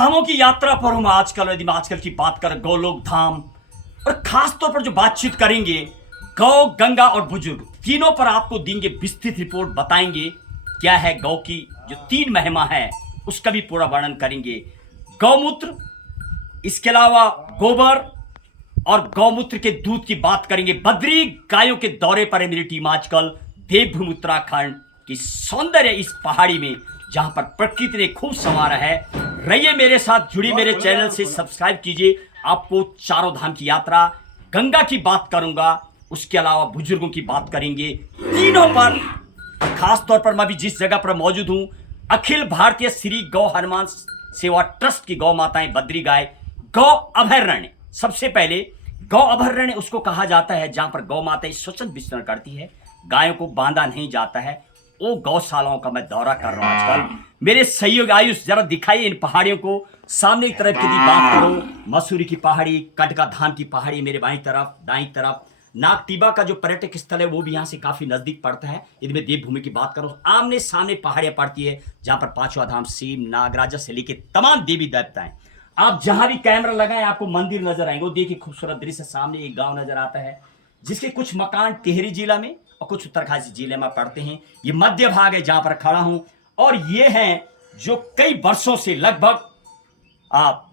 धामों की यात्रा पर हूं आजकल। यदि मैं आजकल की बात करें गौलोक धाम, और खास तौर पर जो बातचीत करेंगे गौ, गंगा और बुजुर्ग, तीनों पर आपको देंगे विस्तृत रिपोर्ट, बताएंगे क्या है गौ की जो 3 महिमा है, उसका भी पूरा वर्णन करेंगे। गौमूत्र, इसके अलावा गोबर और गौमूत्र के दूध की बात करेंगे। बद्री गायों के दौरे पर है मेरी टीम आजकल, देवभूमि उत्तराखंड की सौंदर्य इस पहाड़ी में जहां पर प्रकृति ने खूब संवारा है। रहिए मेरे साथ जुड़ी, मेरे चैनल से सब्सक्राइब कीजिए। आपको चारों धाम की यात्रा, गंगा की बात करूंगा, उसके अलावा बुजुर्गों की बात करेंगे। तीनों पर खास तौर पर मैं भी जिस जगह पर मौजूद हूं, अखिल भारतीय श्री गौ हनुमान सेवा ट्रस्ट की गौ माताएं बद्री गाय गौ अभयारण्य। सबसे पहले गौ अभयारण्य उसको कहा जाता है जहां पर गौ माताएं स्वच्छंद विचरण करती है, गायों को बांधा नहीं जाता है। वो गौशालाओं का मैं दौरा कर रहा हूं आजकल। मेरे सहयोग आयुष, जरा दिखाइए इन पहाड़ियों को। सामने की तरफ की बात करो, मसूरी की पहाड़ी, कटका धाम की पहाड़ी मेरे बाईं तरफ, दाईं तरफ नागटिबा का जो पर्यटक स्थल है वो भी यहाँ से काफी नजदीक पड़ता है। यदि मैं देवभूमि की बात करूं, आमने सामने पहाड़ियां पड़ती है जहां पर 5वां धाम सीम नागराजा से लेकर तमाम देवी देवताएं। आप जहां भी कैमरा लगाएं आपको मंदिर नजर आएंगे। वो देखिए खूबसूरत दृश्य, सामने एक गांव नजर आता है जिसके कुछ मकान टिहरी जिला में और कुछ उत्तरकाशी जिले में पड़ते हैं। ये मध्य भाग है जहां पर खड़ा हूं, और ये हैं जो कई वर्षों से, लगभग आप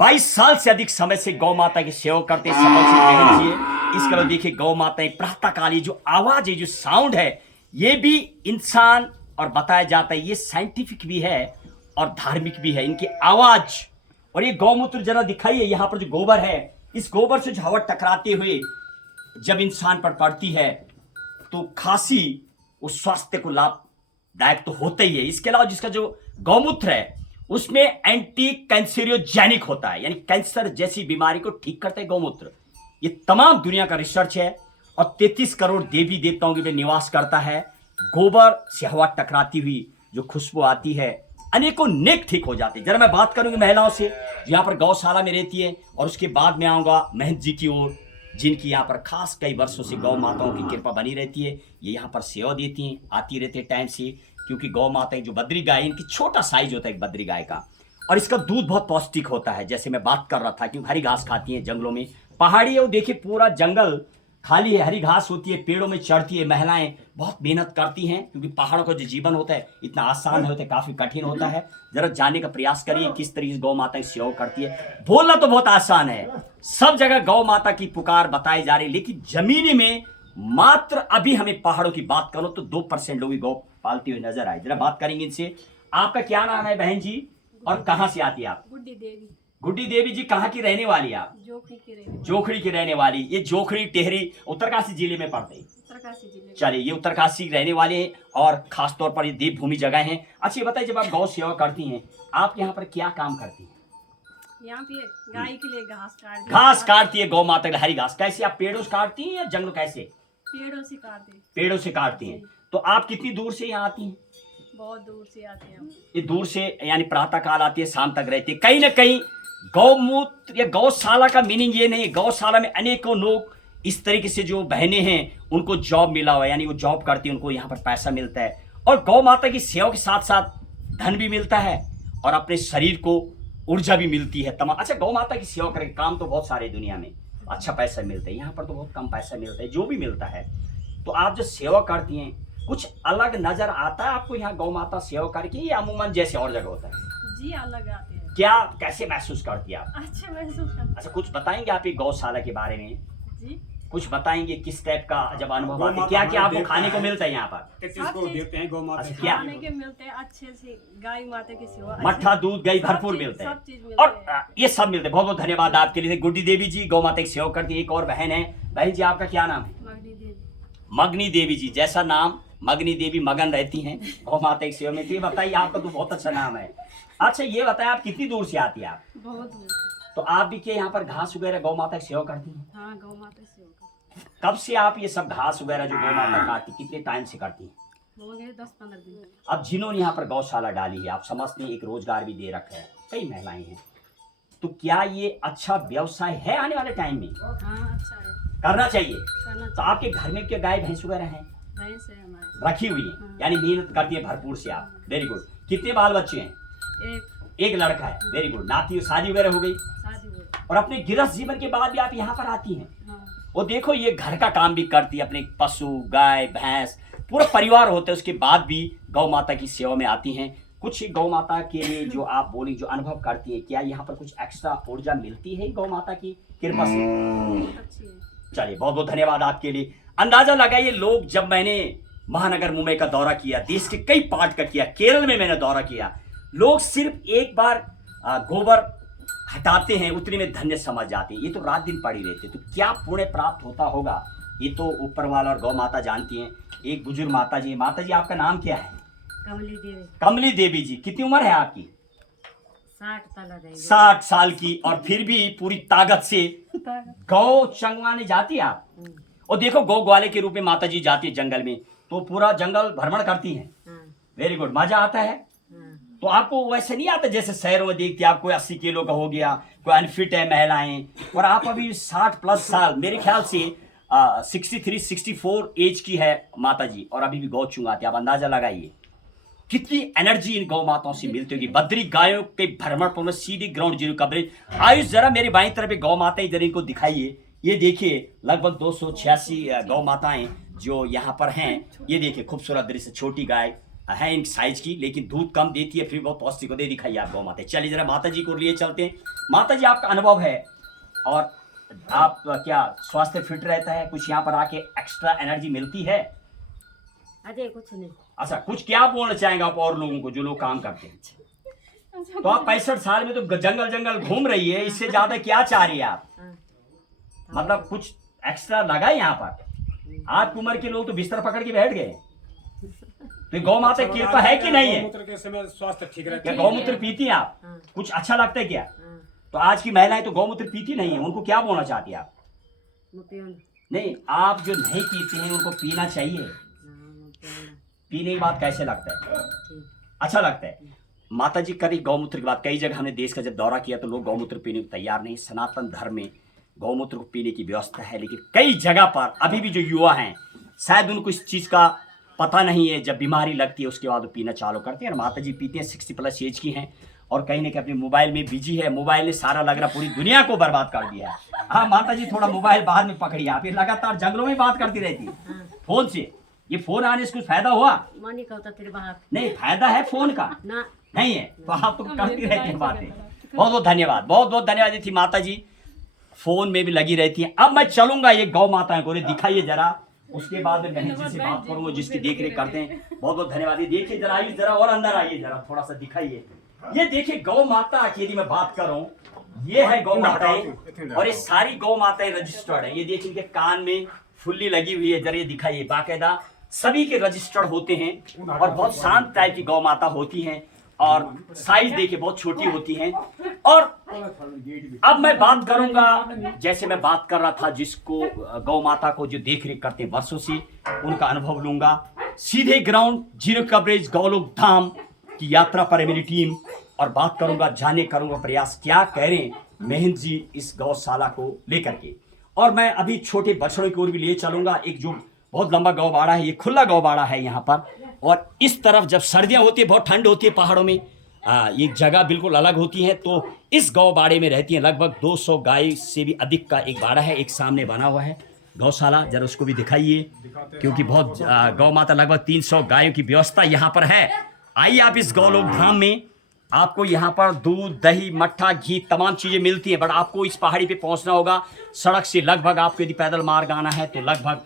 22 साल से अधिक समय से गौ माता की सेवा करते हैं। सबल से जी, इसके बाद देखिए गौ माताएं प्रातः काली जो आवाज है, जो साउंड है, ये भी इंसान, और बताया जाता है ये साइंटिफिक भी है और धार्मिक भी है, इनकी आवाज। और ये गौमूत्र जरा दिखाइए, यहाँ पर जो गोबर है, इस गोबर से जो हवा टकराते हुए जब इंसान पर पड़ती है तो खासी उस स्वास्थ्य को लाभदायक तो होता ही है। इसके अलावा जिसका जो गौमूत्र है उसमें एंटी कैंसरियोजेनिक होता है, यानी कैंसर जैसी बीमारी को ठीक करता है गौमूत्र। ये तमाम दुनिया का रिसर्च है, और 33 करोड़ देवी देवताओं में निवास करता है। गोबर से हवा टकराती हुई जो खुशबू आती है, अनेकों नेक ठीक हो जाते हैं। जरा मैं बात करूंगी महिलाओं से जो यहाँ पर गौशाला में रहती है, और उसके बाद में आऊंगा महंत जी की ओर, जिनकी यहाँ पर खास कई वर्षों से गौ माताओं की कृपा बनी रहती है। ये यहाँ पर सेवा देती हैं, आती रहती है टाइम से, क्योंकि गौ माता जो बद्री गाय, इनकी छोटा साइज होता है एक बद्री गाय का, और इसका दूध बहुत पौष्टिक होता है। जैसे मैं बात कर रहा था, क्योंकि हरी घास खाती है जंगलों में, पहाड़ी है वो देखिए पूरा जंगल खाली है, हरी घास होती है, पेड़ों में चढ़ती है। महिलाएं बहुत मेहनत करती हैं, क्योंकि पहाड़ों का जो जीवन होता है इतना आसान होता है, काफी कठिन होता है। जरा जानने का प्रयास करिए किस तरीके से गौ माता की सेवा करती है। बोलना तो बहुत आसान है, सब जगह गौ माता की पुकार बताई जा रही है, लेकिन जमीनी में मात्र अभी हमें पहाड़ों की बात करो तो 2% लोग गौ पालते हुए नजर आए। जरा बात करेंगे इनसे। आपका क्या नाम है बहन जी, और कहाँ से आती है आप? गुड्डी देवी। गुड्डी देवी जी, कहाँ की रहने वाली है आप? जोखड़ी की रहने वाली। ये जोखड़ी टिहरी उत्तरकाशी जिले में पड़ते हैं। उत्तरकाशी जिले। चलिए, ये उत्तरकाशी रहने वाले हैं, और खास तौर पर ये देवभूमि जगह है। अच्छा ये बताइए, जब आप गौ सेवा करती हैं, आप यहाँ पर क्या काम करती हैं? यहाँ पे गाय के लिए घास काटती है गौ माता के, हरी घास। कैसे आप पेड़ों से काटती हैं या जंगलों? कैसे? पेड़ों से काटती हैं। तो आप कितनी दूर से यहाँ आती हैं? बहुत दूर से आते हैं। ये दूर से यानी प्रातः काल आती है, शाम तक रहती है। कहीं ना कहीं गौमूत्र या गौशाला का मीनिंग ये नहीं, गौशाला में अनेकों लोग इस तरीके से जो बहनें हैं उनको जॉब मिला हुआ है, यानी वो जॉब करती है, उनको यहाँ पर पैसा मिलता है, और गौ माता की सेवा के साथ साथ धन भी मिलता है, और अपने शरीर को ऊर्जा भी मिलती है तमाम। अच्छा, गौ माता की सेवा करें, काम तो बहुत सारे दुनिया में, अच्छा पैसा मिलता है, यहाँ पर तो बहुत कम पैसा मिलता है, जो भी मिलता है। तो आप जो सेवा करती हैं, कुछ अलग नजर आता है आपको यहाँ गौ माता सेवा करके, या अमूमन जैसे और जगह होता है? जी अलग आते हैं। क्या, कैसे महसूस करती है आप? अच्छे महसूस करते। अच्छा, कुछ बताएंगे आप ये गौशाला के बारे में? जी कुछ बताएंगे किस टाइप का जब अनुभव आते हैं, क्या क्या आपको खाने को मिलता है यहाँ पर? देते हैं गौ माता। अच्छा, क्या खाने के मिलते हैं अच्छे से, गाय माता की सेवा, मट्ठा दूध गई भरपूर मिलते सब चीज हैं, मिलते और हैं। ये सब मिलते हैं। बहुत बहुत धन्यवाद आपके लिए। गुड्डी देवी जी गौ माता की सेवा करती है। एक और बहन है, बहन जी आपका क्या नाम है? मगनी देवी। मगनी देवी जी, जैसा नाम मगनी देवी मगन रहती हैं गौ माता की सेवा में। तो ये बताइए, आपका तो बहुत अच्छा नाम है। अच्छा ये बताइए, आप कितनी दूर से आती है आप? बहुत दूर से। तो आप भी क्या यहाँ पर घास वगैरह गौ माता की सेवा करती हैं? हाँ, गौ माता की सेवा करते हैं। कब से आप ये सब घास वगैरह जो गौ माता काटती, कितने टाइम से करती हैं? हो गए 10-15 दिन। अब जिन्होंने यहाँ पर गौशाला डाली है, आप समझते हैं एक रोजगार भी दे रखा है, कई महिलाएं हैं, तो क्या ये अच्छा व्यवसाय है आने वाले टाइम में? हाँ अच्छा है, करना चाहिए। करना तो आपके घर में क्या गाय भैंस वगैरह हैं? भैंस है हमारे। रखी हुई है, यानी मेहनत करती है भरपूर से आप। Very good. कितने बाल बच्चे हैं? एक एक लड़का है, वेरी गुड। नाती शादी वगैरह हो गई शादी हुई। और अपने गृहस्थ जीवन के बाद भी आप यहाँ पर आती हैं। हाँ वो देखो ये घर का काम भी करती है, अपने पशु गाय भैंस पूरा परिवार होता है, उसके बाद भी गौ माता की सेवा में आती हैं। कुछ गौ माता के लिए जो आप बोली, जो अनुभव करती है, क्या यहाँ पर कुछ एक्स्ट्रा ऊर्जा मिलती है गौ माता की कृपा से? बहुत अच्छी है। चलिए बहुत बहुत धन्यवाद आपके लिए। अंदाजा लगाइए लोग, जब मैंने महानगर मुंबई का दौरा किया, देश के कई पार्ट का किया, केरल में मैंने दौरा किया, लोग सिर्फ एक बार गोबर हटाते हैं उतने में धन्य समझ जाते हैं। ये तो रात दिन पड़ी रहते, तो क्या पुण्य प्राप्त होता होगा ये तो ऊपर वाला और गौ माता जानती हैं। एक बुजुर्ग माता जी, माता जी आपका नाम क्या है? कमली देवी। कमली देवी जी, कितनी उम्र है आपकी? 60 तला देवी। 60 साल की, और फिर भी पूरी ताकत से गौ चंगवाने जाती है आप। और देखो गौ ग्वाले के रूप में माता जी जाती है जंगल में, तो पूरा जंगल भ्रमण करती हैं। वेरी गुड, मजा आता है। तो आपको वैसे नहीं आता जैसे शहरों में देखते आप, कोई 80 किलो का हो गया, कोई अनफिट है महिलाएं, और आप अभी 60 प्लस साल, मेरे ख्याल से 63-64 एज की है माता जी, और अभी भी गौ चुंगाते। आप अंदाजा लगाइए कितनी एनर्जी इन गौ माताओं से मिलती होगी। बद्री गायों के भ्रमण पर सीधी ग्राउंड जीरो कवरेज। आयुष जरा मेरे बाईं तरफ गौ माताएं इधर इनको दिखाइए। ये देखिए लगभग 286 गौ माताएं जो यहाँ पर हैं। ये देखिए खूबसूरत दृश्य, छोटी गाय है इन साइज की, लेकिन दूध कम देती है, फिर बहुत पौष्टिक होती है। दिखाइए आप गौ माता। चलिए जरा माता जी को लिए चलते हैं। माता जी आपका अनुभव है, और आप क्या स्वास्थ्य फिट रहता है? कुछ यहाँ पर आके एक्स्ट्रा एनर्जी मिलती है? अजय कुछ नहीं। अच्छा, कुछ क्या बोलना चाहेंगे आप और लोगों को जो लोग काम करते हैं? तो आप 65 साल में तो जंगल जंगल घूम रही है, इससे ज्यादा क्या चाह रही है आप? मतलब कुछ एक्स्ट्रा लगा है यहाँ पर? आपकी उम्र के लोग तो बिस्तर पकड़ के बैठ गए। तो गौ माता की कृपा है कि नहीं है? गौमूत्र के समय स्वास्थ्य ठीक रहता क्या है। गौमूत्र पीती हैं आप? कुछ अच्छा लगता है क्या? तो आज की महिलाएं तो गौमूत्र पीती नहीं है, उनको क्या बोलना चाहती है आप? नहीं, आप जो नहीं पीते हैं उनको पीना चाहिए। पीने के बाद कैसे लगता है? अच्छा लगता है। माता जी करी गौमूत्र की बात, कई जगह हमने देश का जब दौरा किया तो लोग गौमूत्र पीने को तैयार नहीं। सनातन धर्म में गौमूत्र को पीने की व्यवस्था है, लेकिन कई जगह पर अभी भी जो युवा हैं शायद उनको इस चीज का पता नहीं है। जब बीमारी लगती है उसके बाद वो पीना चालू करते हैं, और माता जी पीते हैं। 60 प्लस एज की हैं, और कहीं ना कहीं अपने मोबाइल में बिजी है। मोबाइल ने सारा लग रहा पूरी दुनिया को बर्बाद कर दिया है। हाँ माता जी, थोड़ा मोबाइल बाहर में पकड़िए। आप ये लगातार जंगलों में बात करती रहती है फोन से। ये फोन आने से कुछ फायदा हुआ? मानी कहता तेरे बाप नहीं, फायदा है फोन का ना नहीं है, तो आप तो करती रहती हैं बातें। बहुत बहुत धन्यवाद, बहुत बहुत धन्यवाद। ये थी माता जी, फोन में भी लगी रहती हैं। अब मैं चलूंगा ये गौ माता को दिखाइए जरा, उसके बाद मैं बहन जी से बात करूंगा जिसकी देख रेख करते हैं। बहुत बहुत धन्यवाद। ये देखिए जरा, आइए जरा और अंदर आइए, जरा थोड़ा सा दिखाइए। ये देखिए गौ माता की यदि मैं बात करूं, ये है गौ माताएं, और ये सारी गौ माताएं रजिस्टर्ड है। ये देखिए इनके कान में फुल्ली लगी हुई है, जरा ये दिखाइए। बाकायदा सभी के रजिस्टर्ड होते हैं, और बहुत शांत टाइप की गौ माता होती हैं, और साइज देखिए बहुत छोटी होती हैं। और अब मैं बात करूंगा, जैसे मैं बात कर रहा था, जिसको गौ माता को जो देख रेख करते हैं वर्षों से, उनका अनुभव लूंगा। सीधे ग्राउंड जीरो कवरेज गौलोक धाम की यात्रा पर है मेरी टीम, और बात करूंगा, जाने करूंगा प्रयास क्या कह रहे हैं महंत जी इस गौशाला को लेकर के। और मैं अभी छोटे बछड़ों की ओर भी ले चलूंगा। एक जो बहुत लंबा गौबाड़ा है, ये खुला गौबाड़ा है यहाँ पर, और इस तरफ जब सर्दियाँ होती है, बहुत ठंड होती है पहाड़ों में, ये जगह बिल्कुल अलग होती है। तो इस गौ बाड़े में रहती हैं लगभग 200 गाय से भी अधिक का एक बाड़ा है। एक सामने बना हुआ है गौशाला, जरा उसको भी दिखाइए, क्योंकि बहुत गौ माता लगभग 300 गायों की व्यवस्था यहाँ पर है। आइए आप इस गौलोक धाम में, आपको यहाँ पर दूध दही मट्ठा घी तमाम चीज़ें मिलती हैं, बट आपको इस पहाड़ी पे पहुँचना होगा। सड़क से लगभग आपको यदि पैदल मार्ग आना है तो लगभग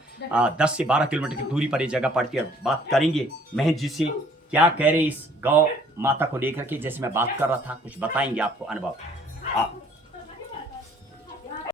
10 से 12 किलोमीटर की दूरी पर ये जगह पड़ती है। बात करेंगे महंत जी से, क्या कह रहे हैं इस गौ माता को लेकर के। जैसे मैं बात कर रहा था, कुछ बताएंगे आपको अनुभव।